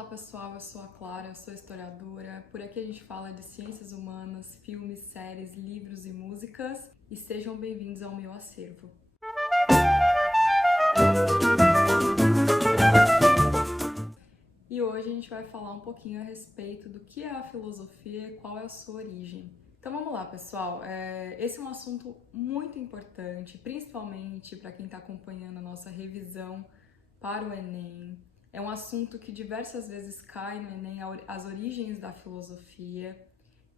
Olá pessoal, eu sou a Clara, eu sou historiadora. Por aqui a gente fala de ciências humanas, filmes, séries, livros e músicas. E sejam bem-vindos ao meu acervo. E hoje a gente vai falar um pouquinho a respeito do que é a filosofia e qual é a sua origem. Então vamos lá, pessoal. Esse é um assunto muito importante, principalmente para quem está acompanhando a nossa revisão para o Enem. É um assunto que diversas vezes cai no Enem, as origens da filosofia.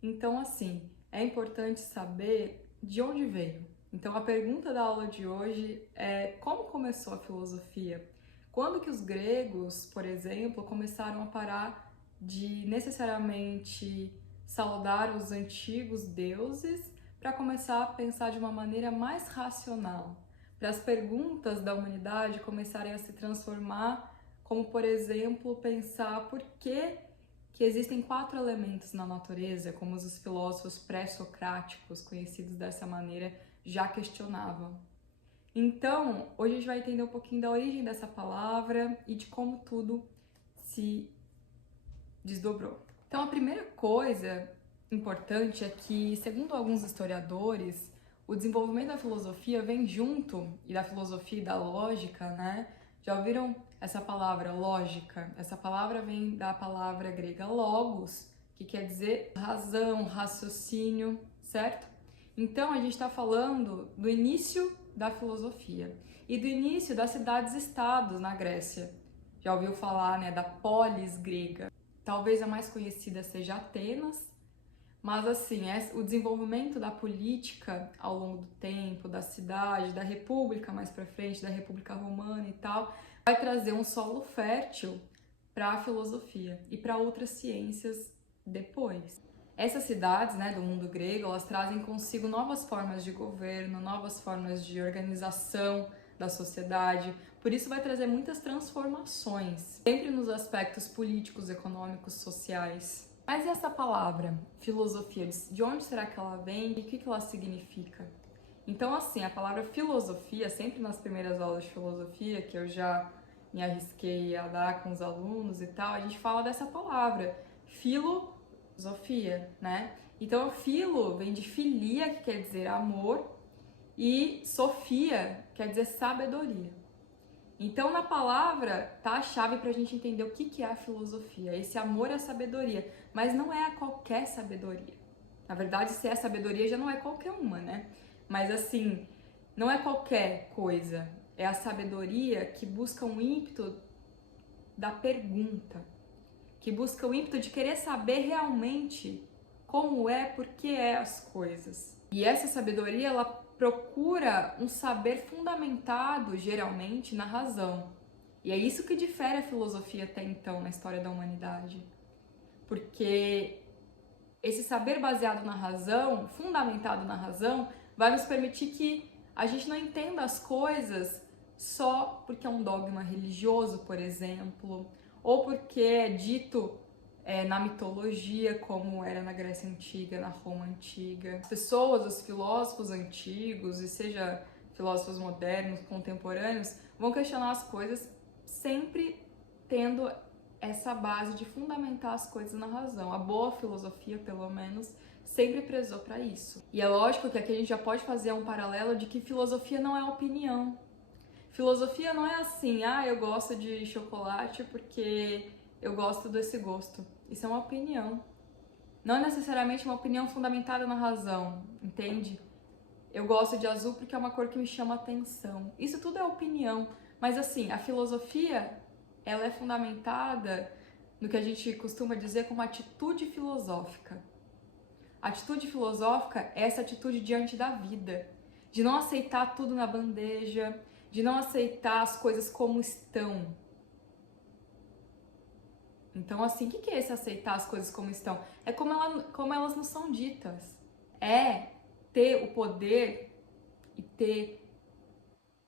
Então, assim, é importante saber de onde veio. Então, a pergunta da aula de hoje é: como começou a filosofia? Quando que os gregos, por exemplo, começaram a parar de necessariamente saudar os antigos deuses para começar a pensar de uma maneira mais racional? Para as perguntas da humanidade começarem a se transformar, como, por exemplo, pensar por que existem 4 elementos na natureza, como os filósofos pré-socráticos, conhecidos dessa maneira, já questionavam. Então, hoje a gente vai entender um pouquinho da origem dessa palavra e de como tudo se desdobrou. Então, a primeira coisa importante é que, segundo alguns historiadores, o desenvolvimento da filosofia vem junto, e da filosofia e da lógica, né? Já ouviram essa palavra lógica? Essa palavra vem da palavra grega logos, que quer dizer razão, raciocínio, certo? Então a gente está falando do início da filosofia e do início das cidades-estados na Grécia. Já ouviu falar, né, da polis grega? Talvez a mais conhecida seja Atenas, mas assim, o desenvolvimento da política ao longo do tempo, da cidade, da república mais para frente, da república romana e tal, vai trazer um solo fértil para a filosofia e para outras ciências depois. Essas cidades, né, do mundo grego, elas trazem consigo novas formas de governo, novas formas de organização da sociedade, por isso vai trazer muitas transformações, sempre nos aspectos políticos, econômicos, sociais. Mas e essa palavra, filosofia, de onde será que ela vem e o que ela significa? Então, assim, a palavra filosofia, sempre nas primeiras aulas de filosofia, que eu já me arrisquei a dar com os alunos e tal, a gente fala dessa palavra, filosofia, né? Então, filo vem de filia, que quer dizer amor, e sofia quer dizer sabedoria. Então, na palavra, tá a chave para a gente entender o que é a filosofia, esse amor à sabedoria, mas não é a qualquer sabedoria. Na verdade, se é sabedoria, já não é qualquer uma, né? Mas assim, não é qualquer coisa, é a sabedoria que busca um ímpeto da pergunta, que busca o ímpeto de querer saber realmente como é, por que é as coisas. E essa sabedoria, ela procura um saber fundamentado, geralmente, na razão. E é isso que difere a filosofia até então na história da humanidade. Porque esse saber baseado na razão, fundamentado na razão, vai nos permitir que a gente não entenda as coisas só porque é um dogma religioso, por exemplo, ou porque é dito na mitologia, como era na Grécia Antiga, na Roma Antiga. As pessoas, os filósofos antigos, e seja filósofos modernos, contemporâneos, vão questionar as coisas sempre tendo essa base de fundamentar as coisas na razão. A boa filosofia, pelo menos, sempre prezou para isso. E é lógico que aqui a gente já pode fazer um paralelo de que filosofia não é opinião. Filosofia não é assim, eu gosto de chocolate porque eu gosto desse gosto. Isso é uma opinião. Não é necessariamente uma opinião fundamentada na razão, entende? Eu gosto de azul porque é uma cor que me chama atenção. Isso tudo é opinião. Mas assim, a filosofia, ela é fundamentada no que a gente costuma dizer como atitude filosófica. A atitude filosófica é essa atitude diante da vida, de não aceitar tudo na bandeja, de não aceitar as coisas como estão. Então, assim, o que é esse aceitar as coisas como estão? É como elas não são ditas. É ter o poder e ter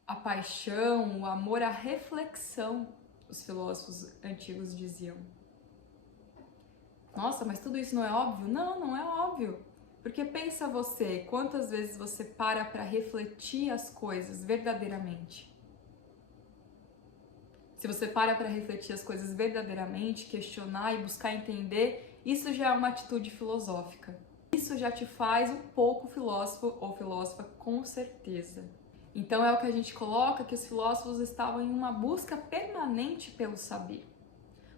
a paixão, o amor, a reflexão, os filósofos antigos diziam. Nossa, mas tudo isso não é óbvio? Não, não é óbvio. Porque pensa você, quantas vezes você para refletir as coisas verdadeiramente? Se você para refletir as coisas verdadeiramente, questionar e buscar entender, isso já é uma atitude filosófica. Isso já te faz um pouco filósofo ou filósofa, com certeza. Então é o que a gente coloca, que os filósofos estavam em uma busca permanente pelo saber,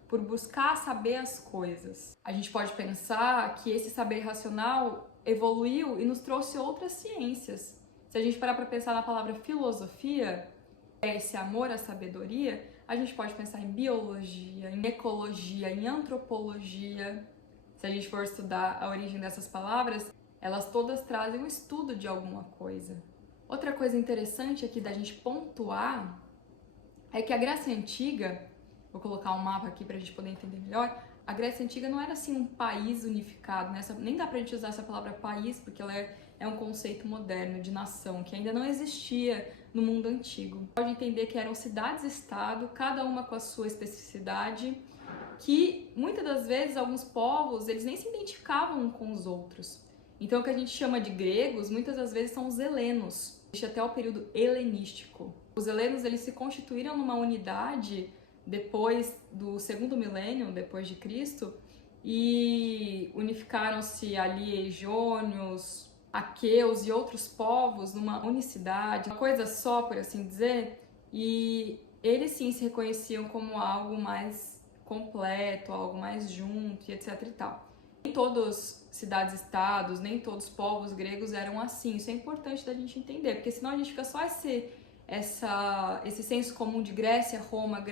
por buscar saber as coisas. A gente pode pensar que esse saber racional evoluiu e nos trouxe outras ciências. Se a gente parar para pensar na palavra filosofia, esse amor à sabedoria, a gente pode pensar em biologia, em ecologia, em antropologia. Se a gente for estudar a origem dessas palavras, elas todas trazem um estudo de alguma coisa. Outra coisa interessante aqui da gente pontuar é que a Grécia Antiga, vou colocar um mapa aqui para a gente poder entender melhor, a Grécia Antiga não era assim um país unificado, né? Nem dá pra gente usar essa palavra país, porque ela é um conceito moderno de nação, que ainda não existia no mundo antigo. Pode entender que eram cidades-estado, cada uma com a sua especificidade, que muitas das vezes alguns povos, eles nem se identificavam uns com os outros. Então o que a gente chama de gregos, muitas das vezes são os helenos, até o período helenístico. Os helenos, eles se constituíram numa unidade depois do segundo milênio, depois de Cristo, e unificaram-se ali jônios, aqueus e outros povos numa unicidade, uma coisa só, por assim dizer, e eles sim se reconheciam como algo mais completo, algo mais junto e etc e tal. Nem todas cidades-estados, nem todos os povos gregos eram assim. Isso é importante da gente entender, porque senão a gente fica só esse senso comum de Grécia, Roma,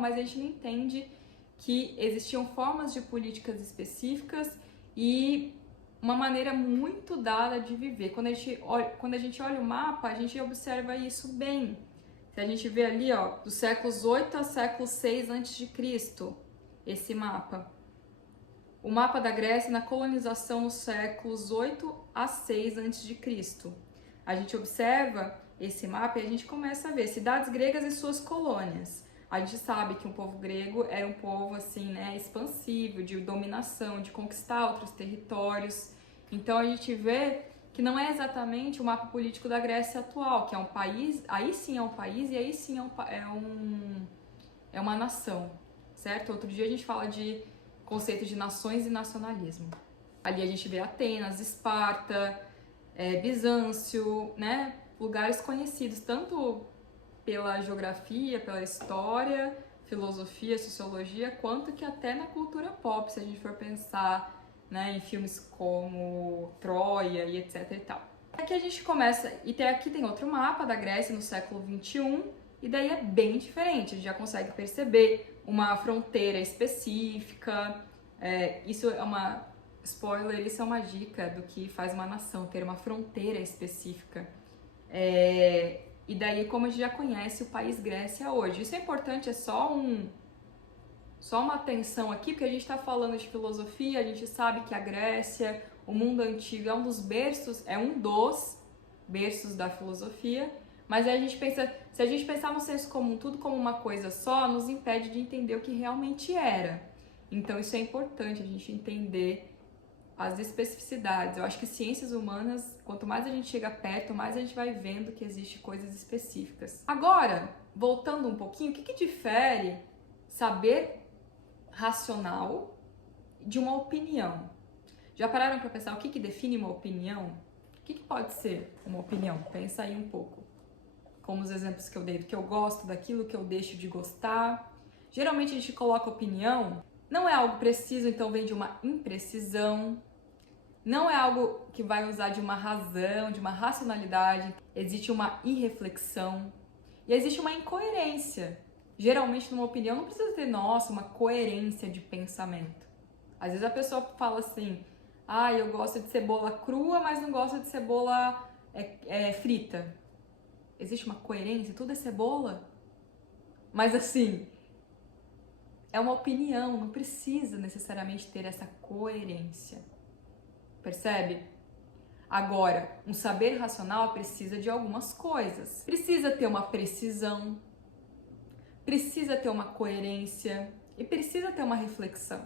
mas a gente não entende que existiam formas de políticas específicas e uma maneira muito dada de viver. Quando a gente olha o mapa, a gente observa isso bem. Se a gente vê ali, ó, dos séculos 8 a século 6 a.C., esse mapa. O mapa da Grécia na colonização nos séculos 8 a 6 a.C. A gente observa esse mapa e a gente começa a ver cidades gregas e suas colônias. A gente sabe que o povo grego era um povo assim, né, expansivo, de dominação, de conquistar outros territórios. Então a gente vê que não é exatamente o mapa político da Grécia atual, que é um país, aí sim é um país e aí sim é uma nação, certo? Outro dia a gente fala de conceito de nações e nacionalismo. Ali a gente vê Atenas, Esparta, Bizâncio, né? Lugares conhecidos tanto pela geografia, pela história, filosofia, sociologia, quanto que até na cultura pop, se a gente for pensar, né, em filmes como Troia e etc e tal. Aqui a gente começa, aqui tem outro mapa da Grécia no século 21, e daí é bem diferente, a gente já consegue perceber uma fronteira específica, isso é uma spoiler, isso é uma dica do que faz uma nação, ter uma fronteira específica. E daí, como a gente já conhece o país Grécia hoje. Isso é importante, é só uma atenção aqui, porque a gente está falando de filosofia, a gente sabe que a Grécia, o mundo antigo, é um dos berços da filosofia, mas aí se a gente pensar no senso comum, tudo como uma coisa só, nos impede de entender o que realmente era. Então isso é importante, a gente entender as especificidades. Eu acho que ciências humanas, quanto mais a gente chega perto, mais a gente vai vendo que existem coisas específicas. Agora, voltando um pouquinho, o que difere saber racional de uma opinião? Já pararam para pensar o que define uma opinião? O que pode ser uma opinião? Pensa aí um pouco. Como os exemplos que eu dei, do que eu gosto, daquilo que eu deixo de gostar. Geralmente a gente coloca opinião, não é algo preciso, então vem de uma imprecisão. Não é algo que vai usar de uma razão, de uma racionalidade. Existe uma irreflexão e existe uma incoerência. Geralmente, numa opinião, não precisa ter, uma coerência de pensamento. Às vezes a pessoa fala assim, eu gosto de cebola crua, mas não gosto de cebola frita. Existe uma coerência? Tudo é cebola? Mas assim, é uma opinião, não precisa necessariamente ter essa coerência. Percebe? Agora, um saber racional precisa de algumas coisas. Precisa ter uma precisão, precisa ter uma coerência e precisa ter uma reflexão.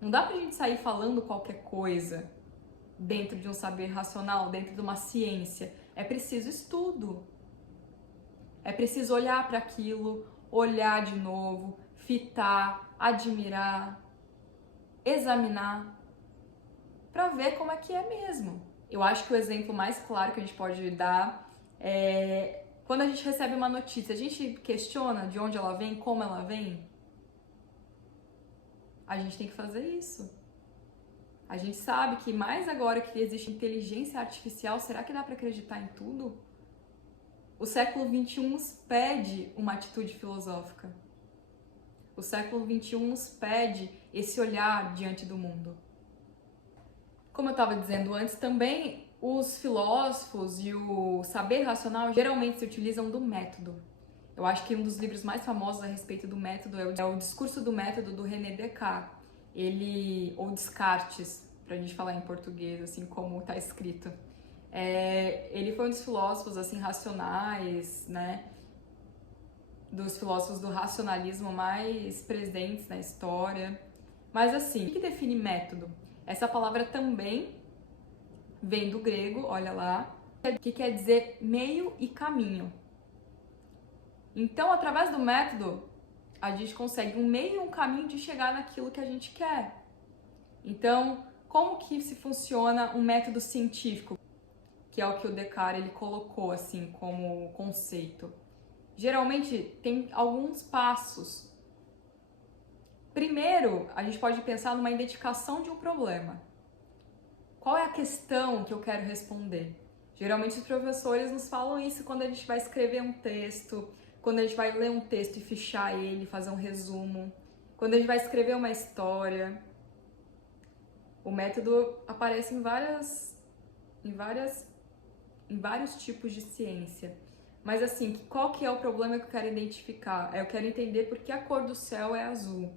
Não dá pra gente sair falando qualquer coisa dentro de um saber racional, dentro de uma ciência. É preciso estudo. É preciso olhar para aquilo, olhar de novo, fitar, admirar, examinar, para ver como é que é mesmo. Eu acho que o exemplo mais claro que a gente pode dar é quando a gente recebe uma notícia, a gente questiona de onde ela vem, como ela vem. A gente tem que fazer isso. A gente sabe que mais agora que existe inteligência artificial, será que dá para acreditar em tudo? O século XXI nos pede uma atitude filosófica. O século XXI nos pede esse olhar diante do mundo. Como eu estava dizendo antes, também os filósofos e o saber racional geralmente se utilizam do método. Eu acho que um dos livros mais famosos a respeito do método é o Discurso do Método, do René Descartes. Ou Descartes, para a gente falar em português, assim como está escrito. Ele foi um dos filósofos assim racionais, né? Dos filósofos do racionalismo mais presentes na história. Mas assim, o que define método? Essa palavra também vem do grego, olha lá, que quer dizer meio e caminho. Então, através do método, a gente consegue um meio e um caminho de chegar naquilo que a gente quer. Então, como que se funciona um método científico? Que é o que o Descartes ele colocou assim como conceito. Geralmente tem alguns passos. Primeiro, a gente pode pensar numa identificação de um problema. Qual é a questão que eu quero responder? Geralmente os professores nos falam isso quando a gente vai escrever um texto, quando a gente vai ler um texto e fichar ele, fazer um resumo, quando a gente vai escrever uma história. O método aparece em vários tipos de ciência. Mas assim, qual que é o problema que eu quero identificar? Eu quero entender por que a cor do céu é azul.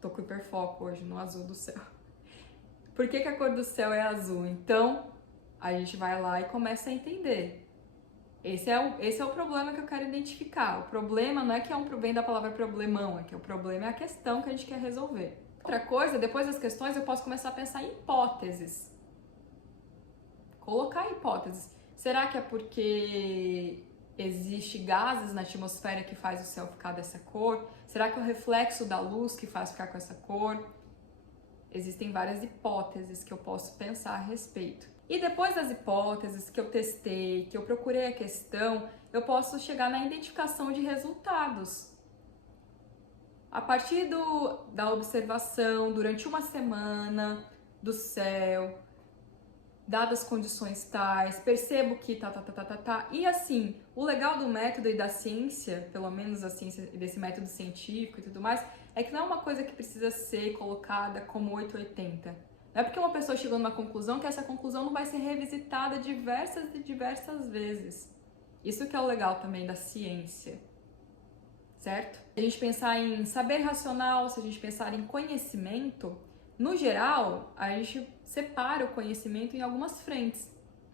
Tô com hiperfoco hoje no azul do céu. Por que a cor do céu é azul? Então, a gente vai lá e começa a entender. Esse é o problema que eu quero identificar. O problema não é que vem da palavra problemão, é que o problema é a questão que a gente quer resolver. Outra coisa, depois das questões, eu posso começar a pensar em hipóteses. Colocar hipóteses. Será que é porque existe gases na atmosfera que faz o céu ficar dessa cor? Será que é o reflexo da luz que faz ficar com essa cor? Existem várias hipóteses que eu posso pensar a respeito. E depois das hipóteses que eu testei, que eu procurei a questão, eu posso chegar na identificação de resultados. A partir da observação durante uma semana do céu, dadas as condições tais, percebo que E assim, o legal do método e da ciência, pelo menos a ciência desse método científico e tudo mais, é que não é uma coisa que precisa ser colocada como 880. Não é porque uma pessoa chegou numa conclusão que essa conclusão não vai ser revisitada diversas e diversas vezes. Isso que é o legal também da ciência, certo? Se a gente pensar em saber racional, se a gente pensar em conhecimento, no geral, a gente separa o conhecimento em algumas frentes.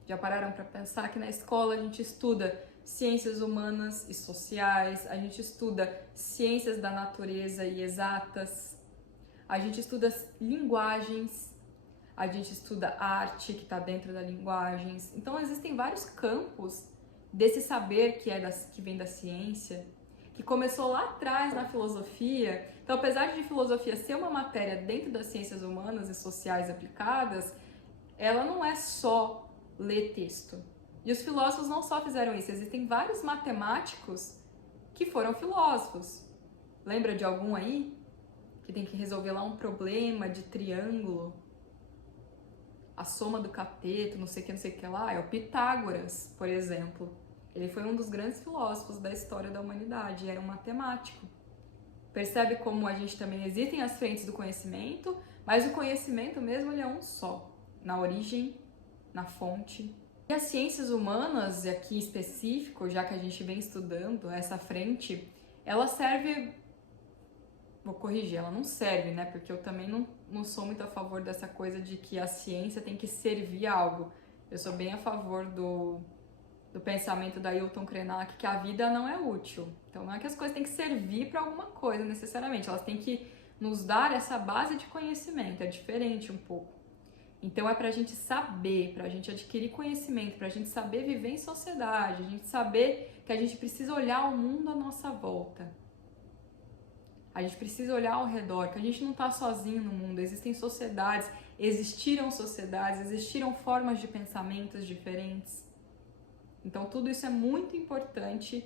Já pararam para pensar que na escola a gente estuda ciências humanas e sociais, a gente estuda ciências da natureza e exatas, a gente estuda linguagens, a gente estuda arte que está dentro das linguagens. Então existem vários campos desse saber que vem da ciência, que começou lá atrás na filosofia. Então, apesar de filosofia ser uma matéria dentro das ciências humanas e sociais aplicadas, ela não é só ler texto. E os filósofos não só fizeram isso, existem vários matemáticos que foram filósofos. Lembra de algum aí? Que tem que resolver lá um problema de triângulo, a soma do cateto, não sei o que lá. É o Pitágoras, por exemplo. Ele foi um dos grandes filósofos da história da humanidade, era um matemático. Percebe como a gente também existem as frentes do conhecimento, mas o conhecimento mesmo ele é um só, na origem, na fonte. E as ciências humanas, aqui em específico, já que a gente vem estudando essa frente, ela serve... Vou corrigir, ela não serve, né? Porque eu também não sou muito a favor dessa coisa de que a ciência tem que servir a algo. Eu sou bem a favor do pensamento da Ailton Krenak, que a vida não é útil. Então não é que as coisas têm que servir para alguma coisa necessariamente, elas têm que nos dar essa base de conhecimento, é diferente um pouco. Então é para a gente saber, para a gente adquirir conhecimento, para a gente saber viver em sociedade, a gente saber que a gente precisa olhar o mundo à nossa volta. A gente precisa olhar ao redor, que a gente não está sozinho no mundo. Existem sociedades, existiram formas de pensamentos diferentes. Então tudo isso é muito importante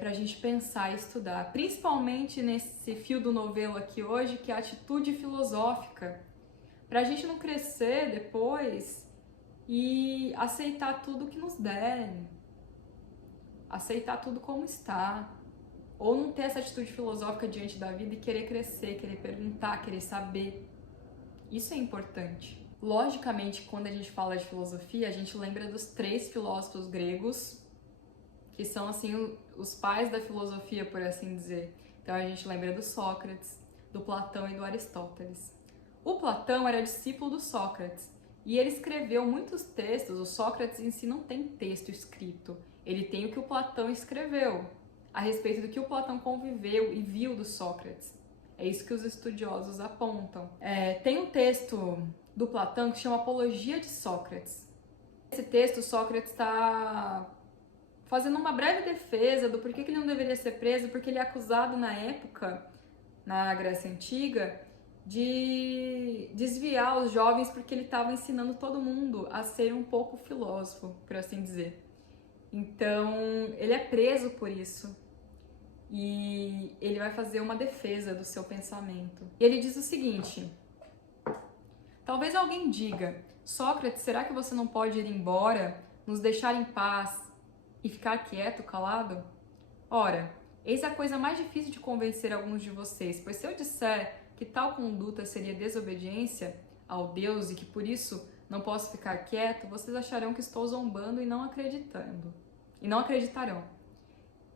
para a gente pensar e estudar. Principalmente nesse fio do novelo aqui hoje, que é a atitude filosófica. Para a gente não crescer depois e aceitar tudo que nos derem. Aceitar tudo como está. Ou não ter essa atitude filosófica diante da vida e querer crescer, querer perguntar, querer saber. Isso é importante. Logicamente, quando a gente fala de filosofia, a gente lembra dos 3 filósofos gregos, que são, assim, os pais da filosofia, por assim dizer. Então, a gente lembra do Sócrates, do Platão e do Aristóteles. O Platão era discípulo do Sócrates, e ele escreveu muitos textos. O Sócrates em si não tem texto escrito, ele tem o que o Platão escreveu, a respeito do que o Platão conviveu e viu do Sócrates. É isso que os estudiosos apontam. Tem um texto do Platão que se chama Apologia de Sócrates. Nesse texto, Sócrates está fazendo uma breve defesa do porquê que ele não deveria ser preso, porque ele é acusado na época, na Grécia Antiga, de desviar os jovens porque ele estava ensinando todo mundo a ser um pouco filósofo, por assim dizer. Então, ele é preso por isso. E ele vai fazer uma defesa do seu pensamento. E ele diz o seguinte: talvez alguém diga, Sócrates, será que você não pode ir embora, nos deixar em paz e ficar quieto, calado? Ora, eis a coisa mais difícil de convencer alguns de vocês, pois se eu disser que tal conduta seria desobediência ao Deus e que por isso não posso ficar quieto, vocês acharão que estou zombando e não acreditarão.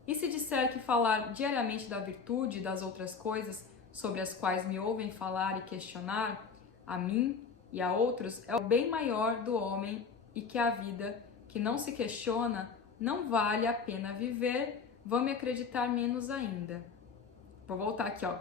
E se disser que falar diariamente da virtude e das outras coisas sobre as quais me ouvem falar e questionar, a mim e a outros, é o bem maior do homem e que a vida que não se questiona não vale a pena viver, vão me acreditar menos ainda. Vou voltar aqui, ó.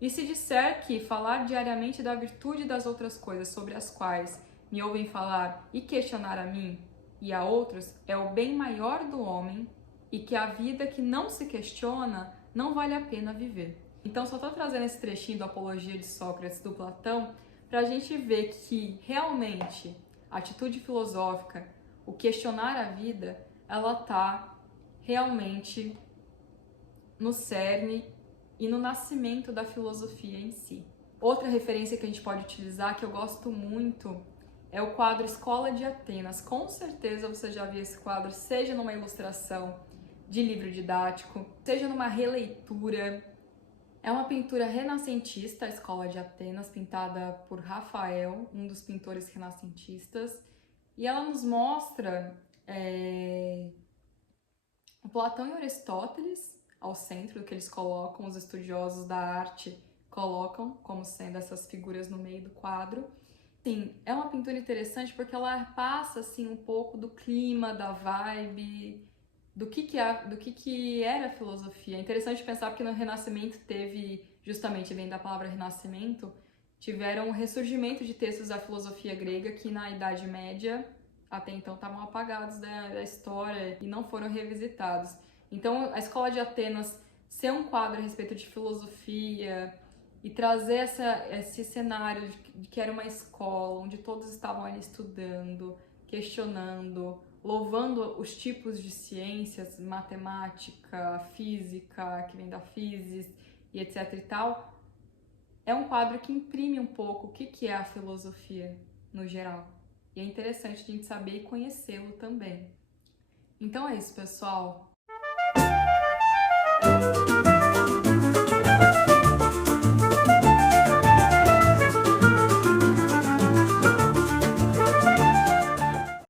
E se disser que falar diariamente da virtude e das outras coisas sobre as quais me ouvem falar e questionar a mim e a outros, é o bem maior do homem e que a vida que não se questiona não vale a pena viver. Então, só estou trazendo esse trechinho da Apologia de Sócrates, do Platão, para a gente ver que, realmente, a atitude filosófica, o questionar a vida, ela está realmente no cerne e no nascimento da filosofia em si. Outra referência que a gente pode utilizar, que eu gosto muito, é o quadro Escola de Atenas. Com certeza você já viu esse quadro, seja numa ilustração de livro didático, seja numa releitura. É uma pintura renascentista, a Escola de Atenas, pintada por Rafael, um dos pintores renascentistas, e ela nos mostra o Platão e Aristóteles ao centro, que eles colocam, os estudiosos da arte colocam como sendo essas figuras no meio do quadro. Sim, é uma pintura interessante porque ela passa assim um pouco do clima, da vibe, do que era a filosofia. É interessante pensar porque no Renascimento teve, justamente vem da palavra renascimento, tiveram um ressurgimento de textos da filosofia grega que na Idade Média até então estavam apagados da história e não foram revisitados. Então a Escola de Atenas ser um quadro a respeito de filosofia e trazer esse cenário de que era uma escola onde todos estavam ali estudando, questionando, louvando os tipos de ciências, matemática, física, que vem da physis e etc e tal, é um quadro que imprime um pouco o que é a filosofia no geral. E é interessante a gente saber e conhecê-lo também. Então é isso, pessoal.